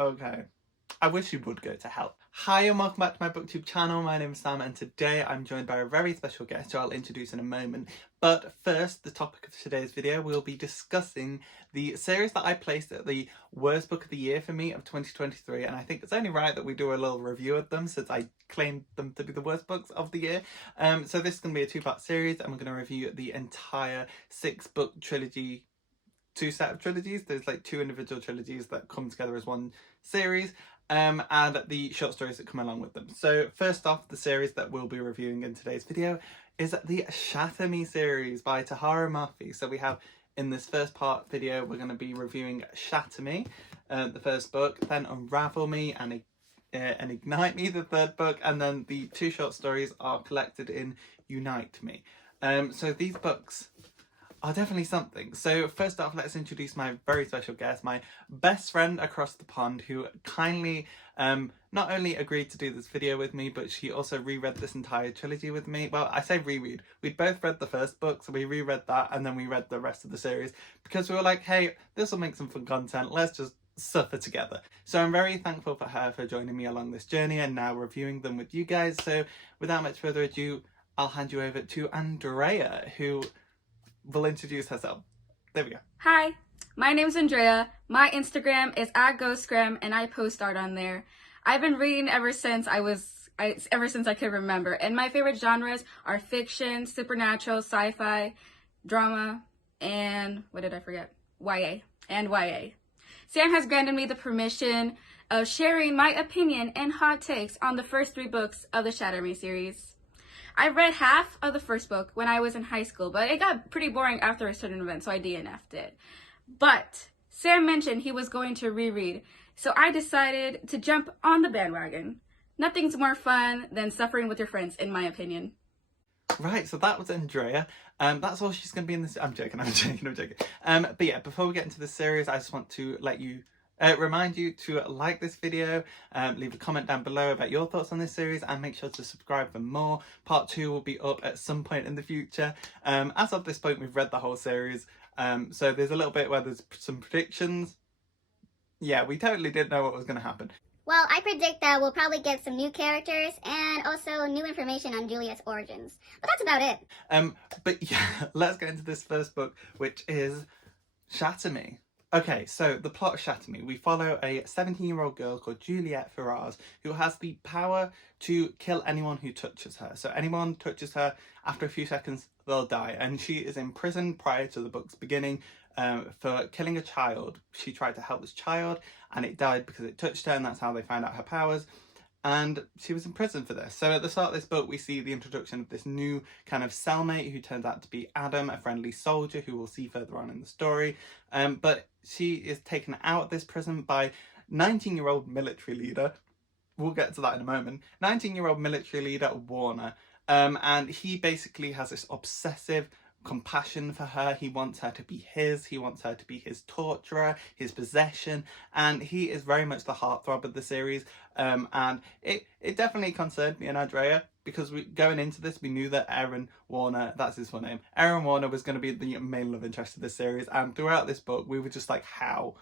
Okay. I wish you would go to hell. Hi and welcome back to my booktube channel. My name is Sam and today I'm joined by a very special guest who I'll introduce in a moment. But first, the topic of today's video, we'll be discussing the series that I placed at the worst book of the year for me of 2023, and I think it's only right that we do a little review of them since I claimed them to be the worst books of the year. So this is going to be a two-part series and we're going to review the entire 6-book trilogy. Two set of trilogies. There's like 2 individual trilogies that come together as one series, and the short stories that come along with them. So first off, the series that we'll be reviewing in today's video is the Shatter Me series by Tahereh Mafi. So we have, in this first part video, we're going to be reviewing Shatter Me, the first book, then Unravel Me and Ignite Me, the third book, and then the 2 short stories are collected in Unite Me. So these books are definitely something. So first off, let's introduce my very special guest, my best friend across the pond, who kindly not only agreed to do this video with me, but she also reread this entire trilogy with me. Well, I say reread. We'd both read the first book, so we reread that and then we read the rest of the series because we were like, hey, this will make some fun content. Let's just suffer together. So I'm very thankful for her for joining me along this journey and now reviewing them with you guys. So without much further ado, I'll hand you over to Andrea, who will introduce herself. There we go. Hi, my name's Andrea. My Instagram is @ghostgrem and I post art on there. I've been reading ever since I could remember, and my favorite genres are fiction, supernatural, sci-fi, drama, and what did I forget? YA and YA. Sam has granted me the permission of sharing my opinion and hot takes on the first 3 books of the Shatter Me series. I read half of the first book when I was in high school, but it got pretty boring after a certain event, so I DNF'd it. But Sam mentioned he was going to reread, so I decided to jump on the bandwagon. Nothing's more fun than suffering with your friends, in my opinion. Right, so that was Andrea. That's all she's going to be in this. I'm joking. But yeah, before we get into this series, I just want to let you remind you to like this video, leave a comment down below about your thoughts on this series, and make sure to subscribe for more. Part 2 will be up at some point in the future. As of this point, we've read the whole series, so there's a little bit where there's some predictions. Yeah, we totally didn't know what was going to happen. Well, I predict that we'll probably get some new characters and also new information on Juliet's origins. But that's about it. But yeah, let's get into this first book, which is Shatter Me. Okay, so the plot of Shatter Me, we follow a 17-year-old girl called Juliet Faraz who has the power to kill anyone who touches her. So anyone touches her, after a few seconds, they'll die. And she is in prison prior to the book's beginning for killing a child. She tried to help this child and it died because it touched her, and that's how they find out her powers. And she was in prison for this. So at the start of this book, we see the introduction of this new kind of cellmate who turns out to be Adam, a friendly soldier who we'll see further on in the story. But she is taken out of this prison by 19-year-old military leader. We'll get to that in a moment. 19-year-old military leader Warner. And he basically has this obsessive compassion for her. He wants her to be his. He wants her to be his torturer, his possession, and he is very much the heartthrob of the series. And it definitely concerned me and Andrea because going into this, we knew that Aaron Warner, that's his full name, Aaron Warner was going to be the main love interest of this series. And throughout this book, we were just like, how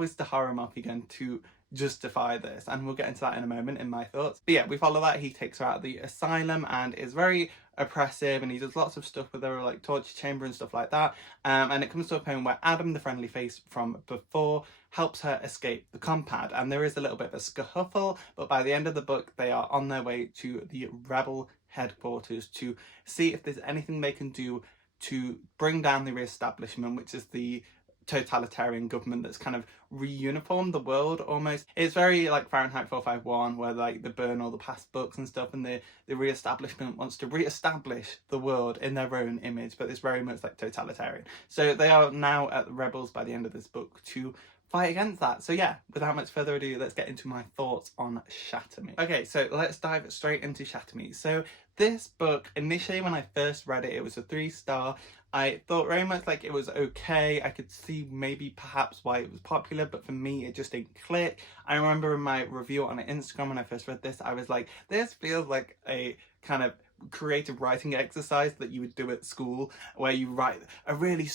is Tahereh Mafi going to justify this? And we'll get into that in a moment in my thoughts. But yeah, we follow that. He takes her out of the asylum and is very oppressive, and he does lots of stuff with her, like torture chamber and stuff like that. And it comes to a point where Adam, the friendly face from before, helps her escape the compound, and there is a little bit of a scuffle, but by the end of the book they are on their way to the rebel headquarters to see if there's anything they can do to bring down the re-establishment, which is the totalitarian government that's kind of reuniformed the world almost. It's very like Fahrenheit 451, where like they burn all the past books and stuff, and the re-establishment wants to re-establish the world in their own image, but it's very much like totalitarian. So they are now at the rebels by the end of this book to fight against that. So yeah, without much further ado, let's get into my thoughts on Shatter Me. Okay, so let's dive straight into Shatter Me. So this book, initially when I first read it, it was a 3-star. I thought very much like it was okay. I could see maybe perhaps why it was popular, but for me it just didn't click. I remember in my review on Instagram when I first read this, I was like, this feels like a kind of creative writing exercise that you would do at school, where you write a really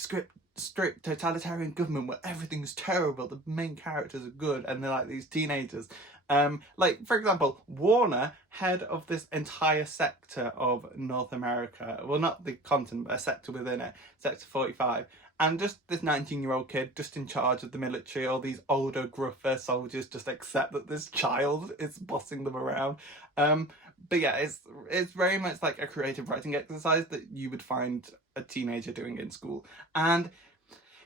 strict totalitarian government where everything's terrible, the main characters are good, and they're like these teenagers. Like, for example, Warner, head of this entire sector of North America, well, not the continent, but a sector within it, Sector 45, and just this 19-year-old kid just in charge of the military, all these older, gruffer soldiers just accept that this child is bossing them around. But yeah, it's very much like a creative writing exercise that you would find a teenager doing in school. And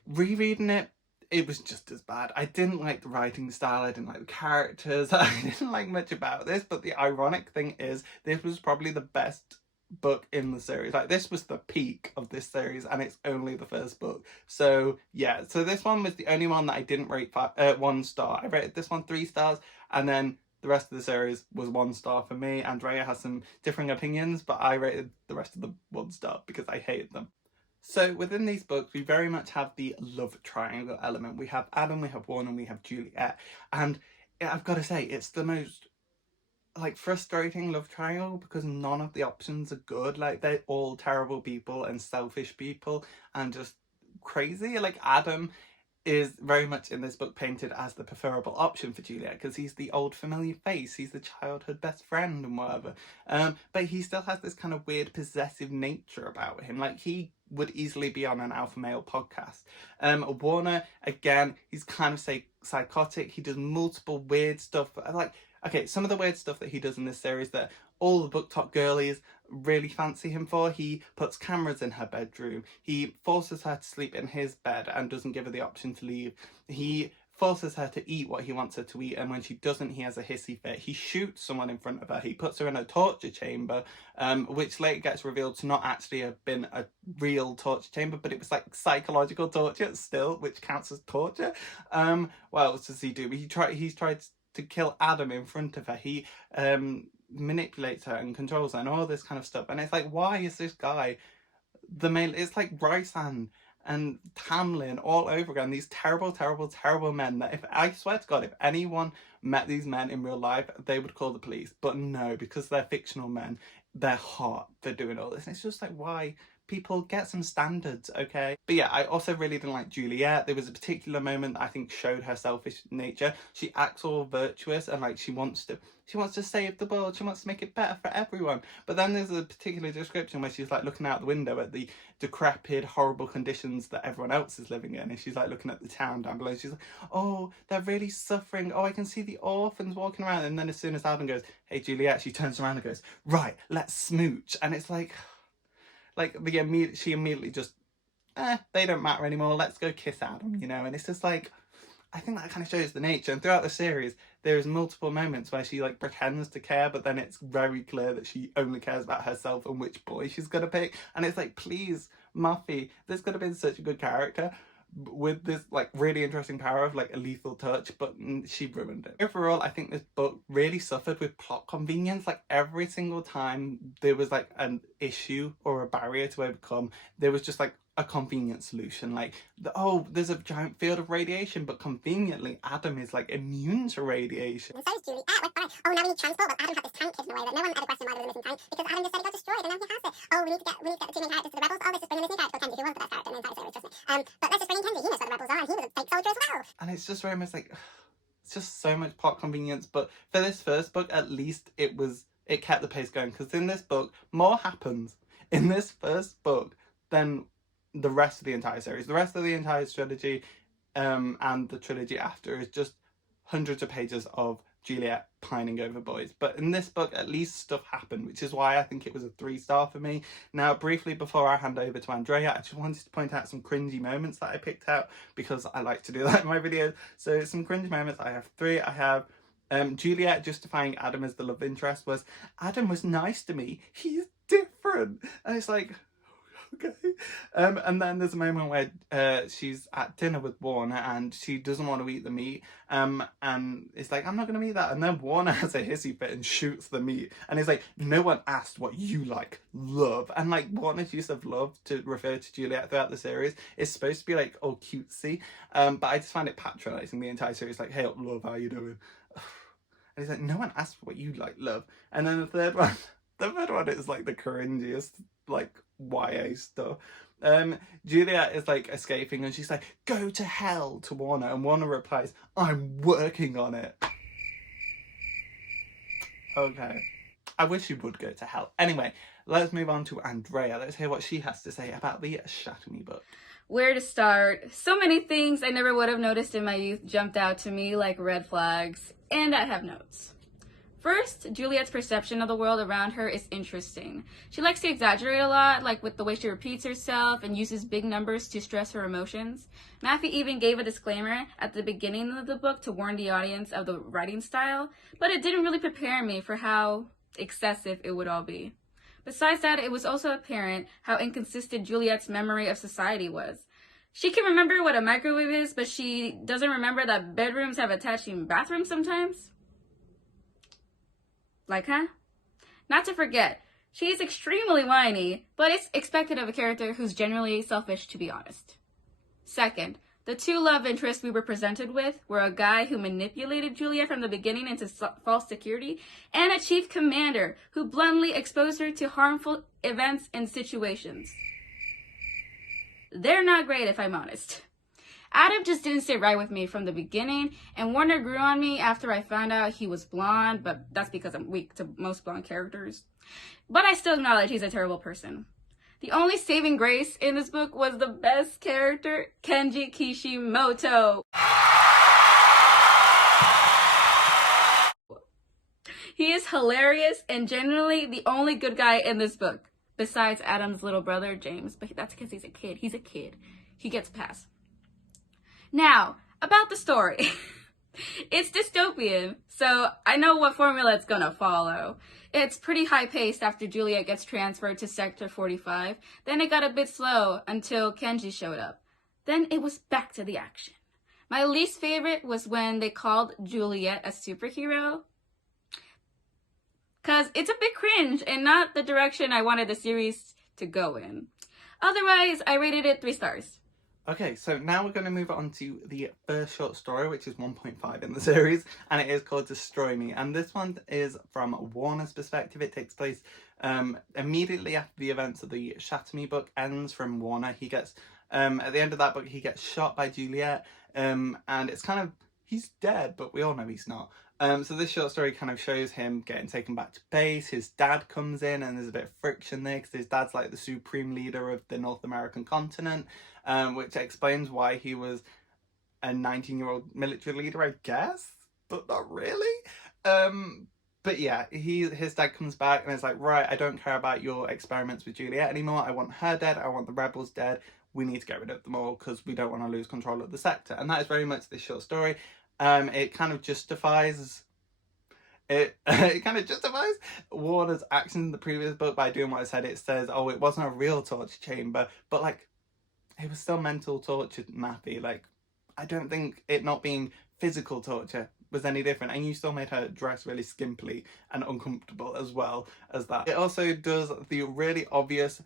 rereading it, it was just as bad. I didn't like the writing style, I didn't like the characters, I didn't like much about this, but the ironic thing is, this was probably the best book in the series. Like, this was the peak of this series, and it's only the first book. So yeah, so this one was the only one that I didn't rate 1 star. I rated this one 3 stars, and then the rest of the series was 1 star for me. Andrea has some differing opinions, but I rated the rest of them 1 star because I hated them. So within these books, we very much have the love triangle element. We have Adam, we have Warner, and we have Juliet. And I've got to say, it's the most like frustrating love triangle because none of the options are good. Like, they're all terrible people and selfish people and just crazy. Like, Adam is very much in this book painted as the preferable option for Juliet because he's the old familiar face, he's the childhood best friend and whatever. But he still has this kind of weird possessive nature about him. Like, he would easily be on an alpha male podcast. Warner, again, he's kind of psychotic. He does multiple weird stuff. Like, okay, some of the weird stuff that he does in this series that all the book top girlies really fancy him for. He puts cameras in her bedroom. He forces her to sleep in his bed and doesn't give her the option to leave. He forces her to eat what he wants her to eat, and when she doesn't, he has a hissy fit. He shoots someone in front of her. He puts her in a torture chamber, which later gets revealed to not actually have been a real torture chamber, but it was like psychological torture still, which counts as torture. What else does he do? He's tried to kill Adam in front of her. He manipulates her and controls her and all this kind of stuff. And it's like, why is this guy the male? It's like Rysand and Tamlin all over again. These terrible, terrible, terrible men that, if I swear to God, if anyone met these men in real life, they would call the police. But no, because they're fictional men, they're hot, they're doing all this. And it's just like, why? People, get some standards, okay? But yeah, I also really didn't like Juliet. There was a particular moment that I think showed her selfish nature. She acts all virtuous and like she wants to save the world, she wants to make it better for everyone. But then there's a particular description where she's like looking out the window at the decrepit, horrible conditions that everyone else is living in, and she's like looking at the town down below. She's like, oh, they're really suffering. Oh, I can see the orphans walking around. And then as soon as Adam goes, hey Juliet, she turns around and goes, right, let's smooch. And it's like she immediately just, they don't matter anymore, let's go kiss Adam, you know? And it's just like, I think that kind of shows the nature. And throughout the series, there's multiple moments where she like pretends to care, but then it's very clear that she only cares about herself and which boy she's gonna pick. And it's like, please, Mafi, this could have been such a good character with this like really interesting power of like a lethal touch, but she ruined it. Overall, I think this book really suffered with plot convenience. Like, every single time there was like an issue or a barrier to overcome, there was just like a convenient solution. Like, there's a giant field of radiation, but conveniently Adam is like immune to radiation. And so is Juliet. Like, fine. Oh, now we need transport. Well, Adam had this tank hidden away that no one ever questioned why there was a missing tank, because Adam just said it got destroyed and now he has it. Oh, we need to get the two main characters to the rebels. Oh, let's just bring in this new character called Kendi, who was the best character in the entire series, trust me. But let's just bring in Kendi. He knows what the rebels are, and he was a fake soldier as well. And it's just very much like, it's just so much plot convenience. But for this first book, at least it kept the pace going, because in this book, more happens in this first book than the rest of the entire series. The rest of the entire trilogy and the trilogy after is just hundreds of pages of Juliet pining over boys. But in this book, at least stuff happened, which is why I think it was a 3 star for me. Now, briefly before I hand over to Andrea, I just wanted to point out some cringy moments that I picked out, because I like to do that in my videos. So some cringe moments, I have 3. I have Juliet justifying Adam as the love interest was, Adam was nice to me, he's different. And it's like, okay. And then there's a moment where she's at dinner with Warner and she doesn't want to eat the meat, and it's like, I'm not going to eat that. And then Warner has a hissy fit and shoots the meat, and it's like, no one asked what you like, love. And like, Warner's use of love to refer to Juliet throughout the series is supposed to be like all cutesy, but I just find it patronizing the entire series. Like, hey up, love, how you doing? And he's like, no one asked what you like, love. And then the third one is like the cringiest, like YA stuff. Juliet is like escaping and she's like, go to hell to Warner, and Warner replies, I'm working on it. Okay. I wish you would go to hell. Anyway, let's move on to Andrea. Let's hear what she has to say about the Shatter Me book. Where to start? So many things I never would have noticed in my youth jumped out to me like red flags, and I have notes. First, Juliet's perception of the world around her is interesting. She likes to exaggerate a lot, like with the way she repeats herself and uses big numbers to stress her emotions. Mafi even gave a disclaimer at the beginning of the book to warn the audience of the writing style, but it didn't really prepare me for how excessive it would all be. Besides that, it was also apparent how inconsistent Juliet's memory of society was. She can remember what a microwave is, but she doesn't remember that bedrooms have attaching bathrooms sometimes. Like, huh? Not to forget, she is extremely whiny, but it's expected of a character who's generally selfish, to be honest. Second, the two love interests we were presented with were a guy who manipulated Juliet from the beginning into false security, and a chief commander who bluntly exposed her to harmful events and situations. They're not great, if I'm honest. Adam just didn't sit right with me from the beginning, and Warner grew on me after I found out he was blonde, but that's because I'm weak to most blonde characters. But I still acknowledge he's a terrible person. The only saving grace in this book was the best character, Kenji Kishimoto. He is hilarious and genuinely the only good guy in this book, besides Adam's little brother, James, but that's because he's a kid. He's a kid. He gets a pass. Now, about the story. It's dystopian, so I know what formula it's gonna follow. It's pretty high-paced after Juliet gets transferred to Sector 45. Then it got a bit slow until Kenji showed up. Then it was back to the action. My least favorite was when they called Juliet a superhero. Cause it's a bit cringe and not the direction I wanted the series to go in. Otherwise, I rated it 3 stars. Okay, so now we're going to move on to the first short story, which is 1.5 in the series, and it is called Destroy Me. And this one is from Warner's perspective. It takes place immediately after the events of the Shatter Me book ends from Warner. He gets, at the end of that book, he gets shot by Juliet, and it's kind of, he's dead, but we all know he's not. So this short story kind of shows him getting taken back to base. His dad comes in and there's a bit of friction there because his dad's like the supreme leader of the North American continent, which explains why he was a 19-year-old military leader, I guess, but not really. But yeah, his dad comes back and is like, right, I don't care about your experiments with Juliet anymore. I want her dead. I want the rebels dead. We need to get rid of them all because we don't want to lose control of the sector. And that is very much this short story. It kind of justifies Warner's actions in the previous book by doing what I said. It says, oh, it wasn't a real torture chamber, but like, it was still mental torture, Mafi. Like, I don't think it not being physical torture was any different, and you still made her dress really skimpily and uncomfortable as well as that. It also does the really obvious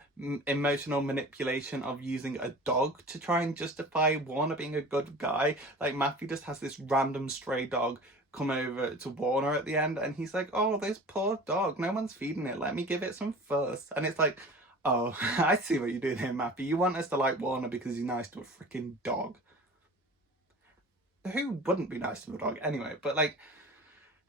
emotional manipulation of using a dog to try and justify Warner being a good guy. Like, Mafi just has this random stray dog come over to Warner at the end, and he's like, oh, this poor dog, no one's feeding it, let me give it some fuss. And it's like, oh, I see what you're doing here, Mafi. You want us to like Warner because he's nice to a freaking dog. Who wouldn't be nice to a dog anyway? But like,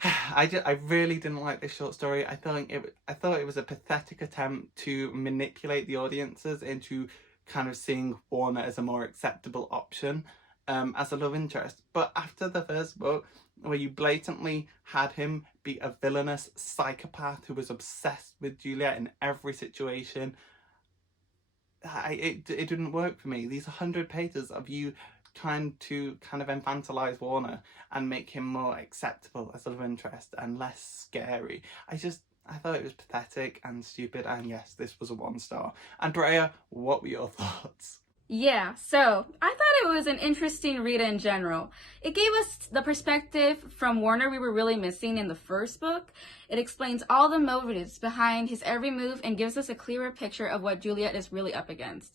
I really didn't like this short story. I thought it was a pathetic attempt to manipulate the audiences into kind of seeing Warner as a more acceptable option as a love interest. But after the first book, where you blatantly had him be a villainous psychopath who was obsessed with Juliet in every situation, it didn't work for me. These 100 pages of you trying to kind of infantilize Warner and make him more acceptable as a love interest and less scary. I thought it was pathetic and stupid, and yes, this was a 1 star. Andrea, what were your thoughts? Yeah, so I thought it was an interesting read in general. It gave us the perspective from Warner we were really missing in the first book. It explains all the motives behind his every move and gives us a clearer picture of what Juliet is really up against.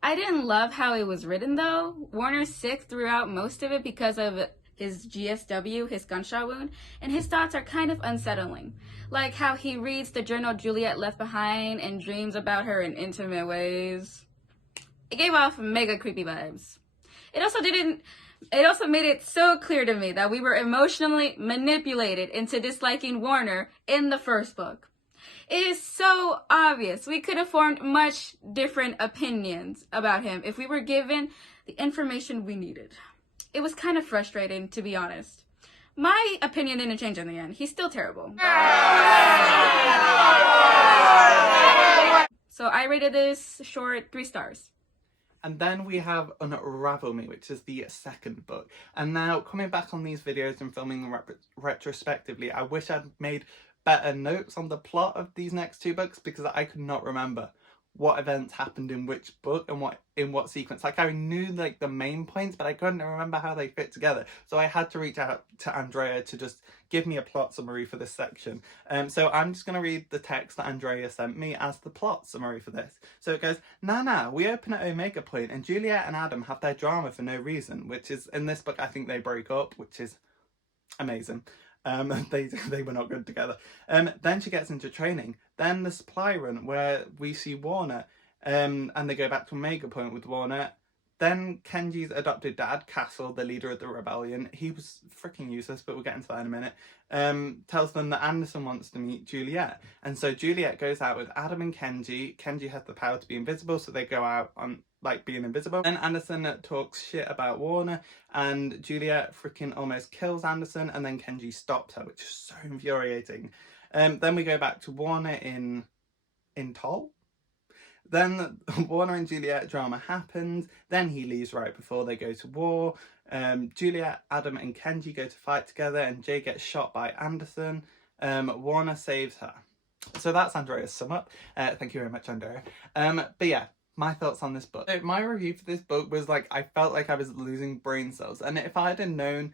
I didn't love how it was written though. Warner's sick throughout most of it because of his GSW, his gunshot wound, and his thoughts are kind of unsettling. Like how he reads the journal Juliet left behind and dreams about her in intimate ways. It gave off mega creepy vibes. It also made it so clear to me that we were emotionally manipulated into disliking Warner in the first book. It is so obvious. We could have formed much different opinions about him if we were given the information we needed. It was kind of frustrating, to be honest. My opinion didn't change in the end. He's still terrible. So I rated this short 3 stars. And then we have Unravel Me, which is the second book. And now, coming back on these videos and filming them retrospectively, I wish I'd made better notes on the plot of these next 2 books, because I could not remember what events happened in which book and in what sequence. Like, I knew like the main points, but I couldn't remember how they fit together. So I had to reach out to Andrea to just give me a plot summary for this section. So I'm just going to read the text that Andrea sent me as the plot summary for this. So it goes, Now, we open at Omega Point and Juliet and Adam have their drama for no reason, which is, in this book, I think they break up, which is amazing. They were not good together. Then she gets into training. Then the supply run where we see Warner, and they go back to Omega Point with Warner. Then Kenji's adopted dad, Castle, the leader of the rebellion, he was freaking useless, but we'll get into that in a minute, tells them that Anderson wants to meet Juliet. And so Juliet goes out with Adam and Kenji. Kenji has the power to be invisible, so they go out on like being invisible. Then Anderson talks shit about Warner, and Juliet freaking almost kills Anderson, and then Kenji stops her, which is so infuriating. Then we go back to Warner in Toll. Then Warner and Juliet drama happens. Then he leaves right before they go to war. Juliet, Adam and Kenji go to fight together, and Jay gets shot by Anderson. Warner saves her. So that's Andrea's sum up. Thank you very much, Andrea. But yeah, my thoughts on this book. So my review for this book was like, I felt like I was losing brain cells. And if I had known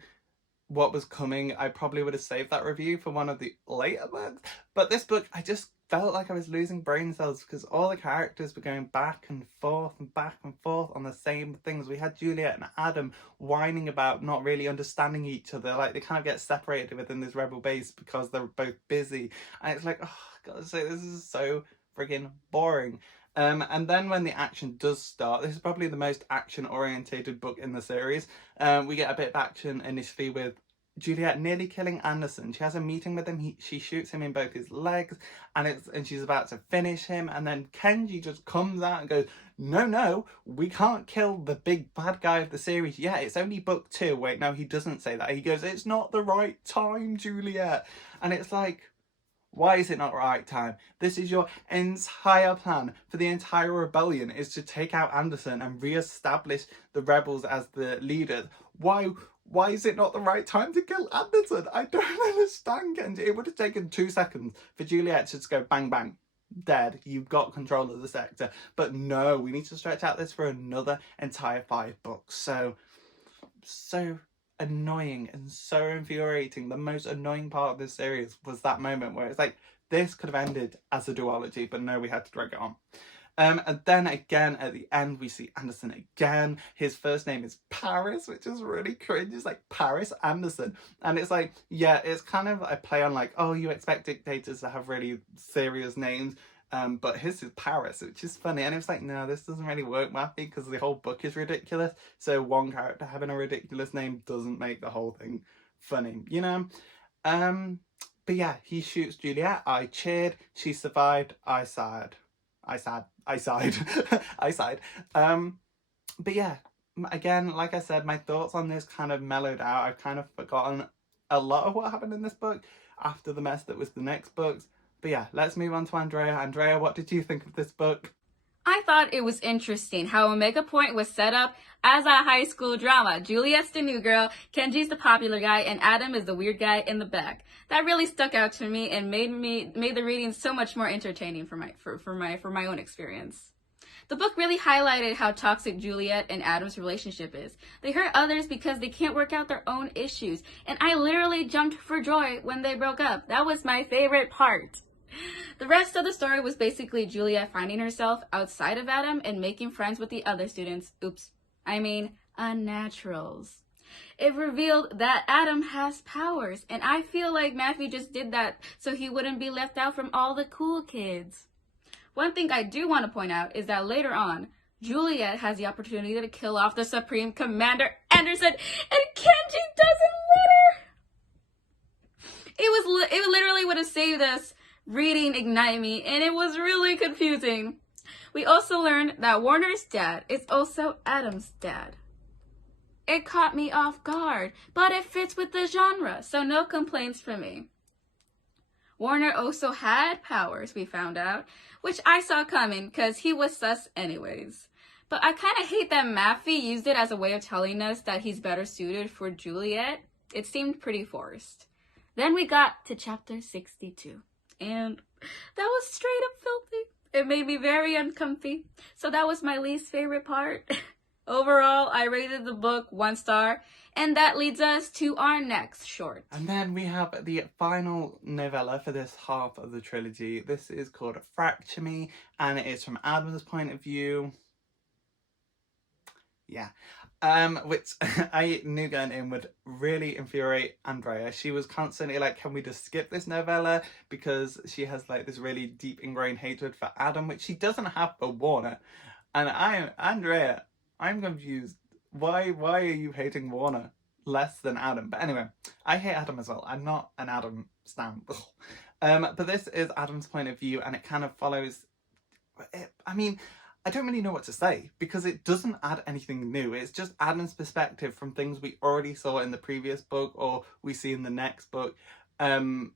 what was coming, I probably would have saved that review for one of the later books. But this book, I just felt like I was losing brain cells because all the characters were going back and forth on the same things. We had Juliet and Adam whining about not really understanding each other. Like, they kind of get separated within this rebel base because they're both busy. And it's like, oh, God, so this is so friggin' boring. And then when the action does start, this is probably the most action-orientated book in the series. We get a bit of action initially with Juliet nearly killing Anderson. She has a meeting with him. She shoots him in both his legs, and she's about to finish him. And then Kenji just comes out and goes, "No, we can't kill the big bad guy of the series yet. It's only book 2. Wait, no, he doesn't say that. He goes, "It's not the right time, Juliet." And it's like, why is it not the right time? This is your entire plan for the entire rebellion, is to take out Anderson and re-establish the rebels as the leaders. Why is it not the right time to kill Anderson? I don't understand, Kenji. It would have taken 2 seconds for Juliet to just go bang, bang, dead. You've got control of the sector. But no, we need to stretch out this for another entire 5 books. So annoying and so infuriating. The most annoying part of this series was that moment where it's like, this could have ended as a duology, but no, we had to drag it on. And then again at the end we see Anderson again. His first name is Paris, which is really cringe. It's like Paris Anderson, and it's like, yeah, it's kind of a play on like, oh, you expect dictators to have really serious names, but his is Paris, which is funny. And it's like, no, this doesn't really work, Mafi, because the whole book is ridiculous. So one character having a ridiculous name doesn't make the whole thing funny, you know? But yeah, he shoots Juliet. I cheered. She survived. I sighed. But yeah, again, like I said, my thoughts on this kind of mellowed out. I've kind of forgotten a lot of what happened in this book after the mess that was the next books. But yeah, let's move on to Andrea. Andrea, what did you think of this book? I thought it was interesting how Omega Point was set up as a high school drama. Juliet's the new girl, Kenji's the popular guy, and Adam is the weird guy in the back. That really stuck out to me and made the reading so much more entertaining for my own experience. The book really highlighted how toxic Juliet and Adam's relationship is. They hurt others because they can't work out their own issues, and I literally jumped for joy when they broke up. That was my favorite part. The rest of the story was basically Juliet finding herself outside of Adam and making friends with the other students. Unnaturals. It revealed that Adam has powers, and I feel like Mafi just did that so he wouldn't be left out from all the cool kids. One thing I do want to point out is that later on, Juliet has the opportunity to kill off the Supreme Commander Anderson, and Kenji doesn't let her. It literally would have saved us reading Ignite Me, and it was really confusing. We also learned that Warner's dad is also Adam's dad. It caught me off guard, but it fits with the genre, so no complaints from me. Warner also had powers, we found out, which I saw coming because he was sus anyways. But I kind of hate that Mafi used it as a way of telling us that he's better suited for Juliet. It seemed pretty forced. Then we got to chapter 62, and that was straight up filthy. It made me very uncomfy, so that was my least favorite part. Overall, I rated the book 1 star, and that leads us to our next short. And then we have the final novella for this half of the trilogy. This is called Shatter Me, and it is from Adam's point of view. Yeah. Which I knew going in would really infuriate Andrea. She was constantly like, can we just skip this novella? Because she has like this really deep ingrained hatred for Adam, which she doesn't have for Warner. And Andrea, I'm confused. Why are you hating Warner less than Adam? But anyway, I hate Adam as well. I'm not an Adam stan. But this is Adam's point of view, and it kind of follows... I don't really know what to say because it doesn't add anything new. It's just Adam's perspective from things we already saw in the previous book or we see in the next book. And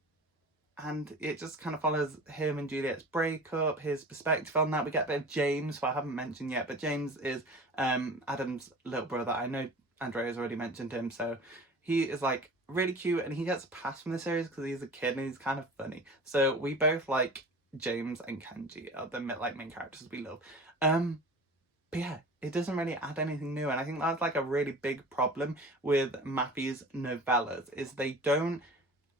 it just kind of follows him and Juliet's breakup, his perspective on that. We get a bit of James, who I haven't mentioned yet, but James is Adam's little brother. I know Andrea's already mentioned him, so he is like really cute and he gets a pass from the series because he's a kid and he's kind of funny. So we both like James and Kenji are the like main characters we love. But yeah, it doesn't really add anything new, and I think that's like a really big problem with Mafi's novellas, is they don't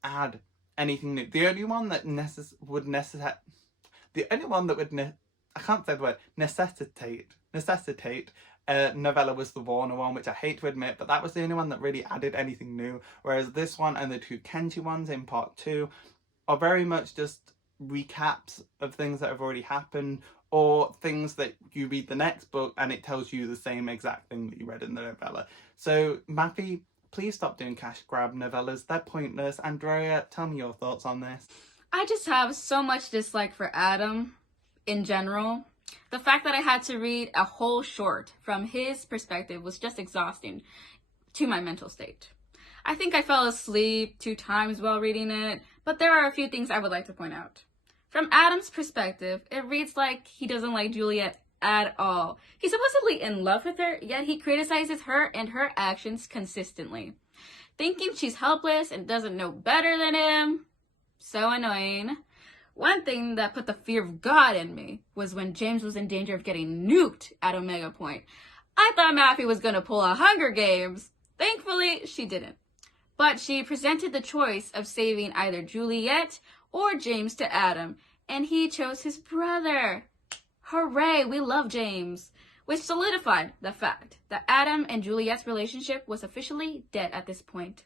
add anything new. The only one that would necessitate a novella was the Warner one, which I hate to admit, but that was the only one that really added anything new, whereas this one and the 2 Kenji ones in part 2 are very much just recaps of things that have already happened, or things that you read the next book and it tells you the same exact thing that you read in the novella. So Mafi, please stop doing cash grab novellas. They're pointless. Andrea, tell me your thoughts on this. I just have so much dislike for Adam in general. The fact that I had to read a whole short from his perspective was just exhausting to my mental state. I think I fell asleep 2 times while reading it, but there are a few things I would like to point out. From Adam's perspective, it reads like he doesn't like Juliet at all. He's supposedly in love with her, yet he criticizes her and her actions consistently. Thinking she's helpless and doesn't know better than him. So annoying. One thing that put the fear of God in me was when James was in danger of getting nuked at Omega Point. I thought Mafi was going to pull a Hunger Games. Thankfully, she didn't. But she presented the choice of saving either Juliet or James to Adam, and he chose his brother. Hooray, we love James. Which solidified the fact that Adam and Juliet's relationship was officially dead at this point.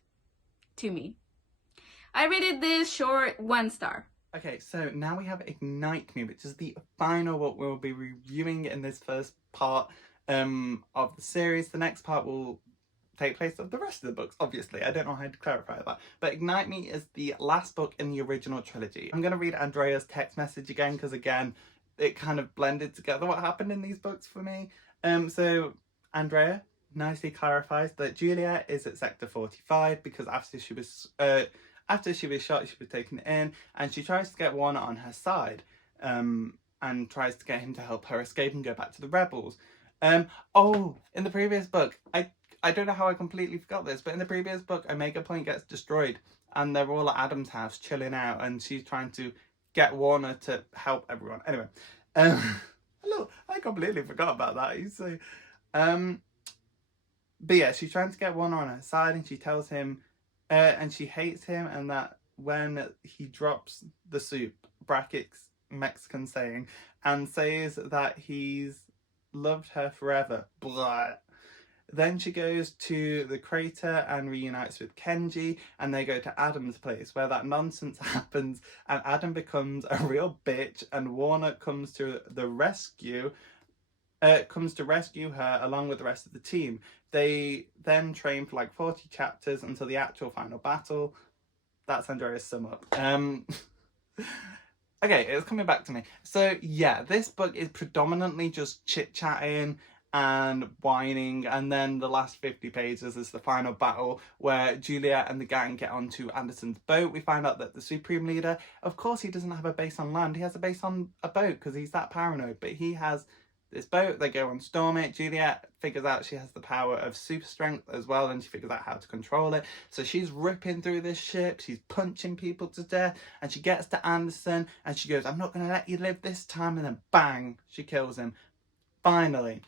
To me. I rated this short 1 star. Okay, so now we have Ignite Me, which is the final what we'll be reviewing in this first part of the series. The next part will take place of the rest of the books, obviously. I don't know how to clarify that. But Ignite Me is the last book in the original trilogy. I'm going to read Andrea's text message again, because again, it kind of blended together what happened in these books for me. So Andrea nicely clarifies that Juliet is at Sector 45 because after she was shot, she was taken in, and she tries to get Warner on her side, and tries to get him to help her escape and go back to the rebels. In the previous book, I don't know how I completely forgot this, but in the previous book, Omega Point gets destroyed and they're all at Adam's house chilling out, and she's trying to get Warner to help everyone. Anyway, look, I completely forgot about that. But yeah, she's trying to get Warner on her side, and she tells him, and she hates him, and that when he drops the soup, brackets Mexican saying, and says that he's loved her forever, blah. Then she goes to the crater and reunites with Kenji, and they go to Adam's place where that nonsense happens, and Adam becomes a real bitch, and Warner comes to the rescue comes to rescue her along with the rest of the team. They then train for like 40 chapters until the actual final battle. That's Andrea's sum up. Okay, it's coming back to me. So yeah, this book is predominantly just chit-chatting and whining, and then the last 50 pages is the final battle where Juliet and the gang get onto Anderson's boat. We find out that the Supreme Leader, of course he doesn't have a base on land, he has a base on a boat because he's that paranoid, but he has this boat. They go and storm it. Juliet figures out she has the power of super strength as well, and she figures out how to control it. So she's ripping through this ship, she's punching people to death, and she gets to Anderson and she goes, "I'm not going to let you live this time," and then bang, she kills him. Finally.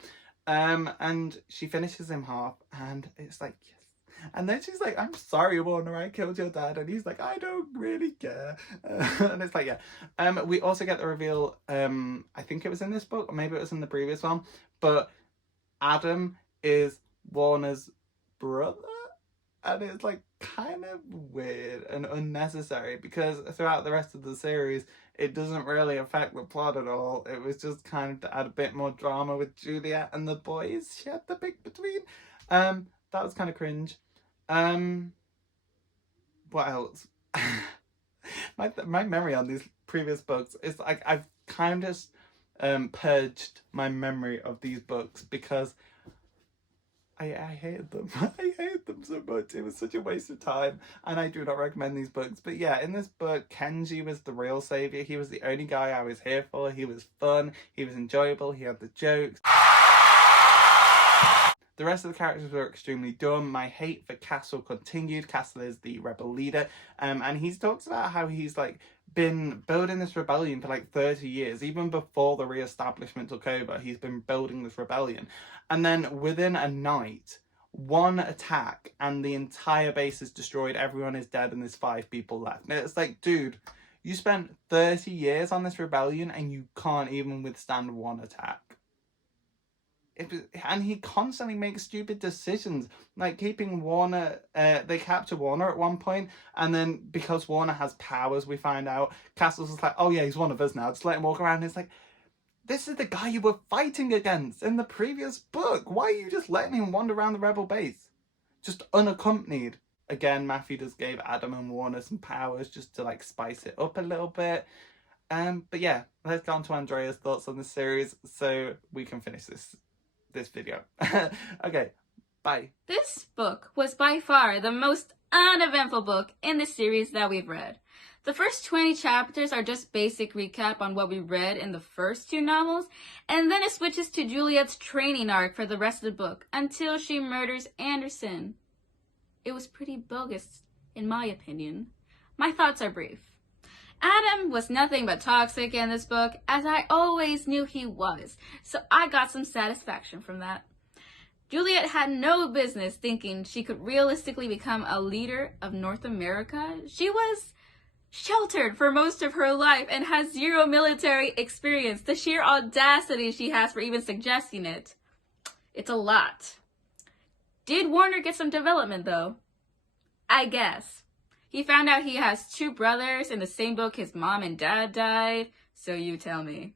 And she finishes him half, and it's like, yes. And then she's like, "I'm sorry, Warner, I killed your dad." And he's like, "I don't really care." And it's like, yeah. We also get the reveal, I think it was in this book, or maybe it was in the previous one, but Adam is Warner's brother. And it's like kind of weird and unnecessary because throughout the rest of the series, it doesn't really affect the plot at all. It was just kind of to add a bit more drama with Juliet and the boys she had to pick between. That was kind of cringe. What else? my memory on these previous books is like I've kind of purged my memory of these books because I hated them. I hated them so much. It was such a waste of time, and I do not recommend these books. But yeah, in this book, Kenji was the real saviour. He was the only guy I was here for. He was fun, he was enjoyable, he had the jokes. The rest of the characters were extremely dumb. My hate for Castle continued. Castle is the rebel leader, and he talks about how he's like been building this rebellion for like 30 years. Even before the re-establishment took over, he's been building this rebellion. And then within a night, one attack and the entire base is destroyed. Everyone is dead and there's 5 people left. And it's like, dude, you spent 30 years on this rebellion and you can't even withstand one attack. And he constantly makes stupid decisions, like keeping Warner. They capture Warner at one point, and then because Warner has powers, we find out Castle's just like, "Oh yeah, he's one of us now. Just let him walk around." And it's like, this is the guy you were fighting against in the previous book. Why are you just letting him wander around the rebel base, just unaccompanied? Again, Mafi just gave Adam and Warner some powers just to like spice it up a little bit. But yeah, let's go on to Andrea's thoughts on the series so we can finish this video. Okay, bye. This book was by far the most uneventful book in the series that we've read. The first 20 chapters are just basic recap on what we read in the first 2 novels, and then it switches to Juliet's training arc for the rest of the book until she murders Anderson. It was pretty bogus, in my opinion. My thoughts are brief. Adam was nothing but toxic in this book, as I always knew he was, so I got some satisfaction from that. Juliet had no business thinking she could realistically become a leader of North America. She was sheltered for most of her life and has 0 military experience. The sheer audacity she has for even suggesting it. It's a lot. Did Warner get some development though? I guess. He found out he has 2 brothers in the same book his mom and dad died, so you tell me.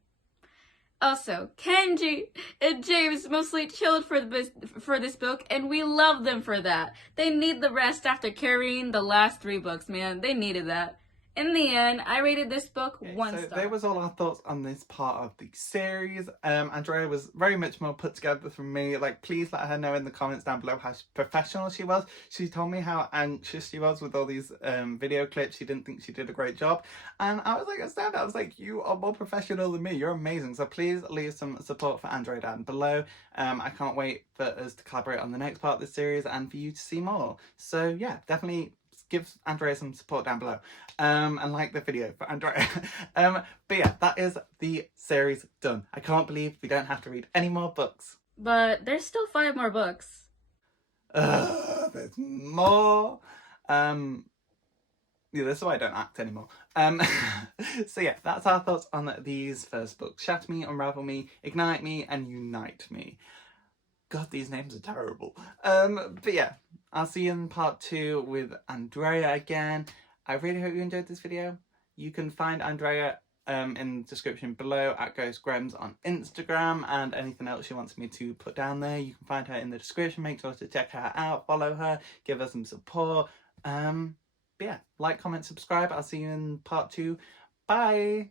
Also, Kenji and James mostly chilled for this book, and we love them for that. They need the rest after carrying the last 3 books, man. They needed that. In the end, I rated this book 1 star. There was all our thoughts on this part of the series. Andrea was very much more put together from me. Like, please let her know in the comments down below how professional she was. She told me how anxious she was with all these video clips. She didn't think she did a great job. And I was like, I was like, you are more professional than me. You're amazing. So please leave some support for Andrea down below. I can't wait for us to collaborate on the next part of the series and for you to see more. So yeah, definitely give Andrea some support down below, and like the video for Andrea. But yeah, that is the series done. I can't believe we don't have to read any more books. But there's still 5 more books. There's more. Yeah, that's why I don't act anymore. So yeah, that's our thoughts on these first books. Shatter Me, Unravel Me, Ignite Me, and Unite Me. God, these names are terrible. But yeah, I'll see you in part 2 with Andrea again. I really hope you enjoyed this video. You can find Andrea in the description below at ghostgrem on Instagram, and anything else she wants me to put down there, you can find her in the description. Make sure to check her out, follow her, give her some support. But yeah, like, comment, subscribe. I'll see you in part 2. Bye.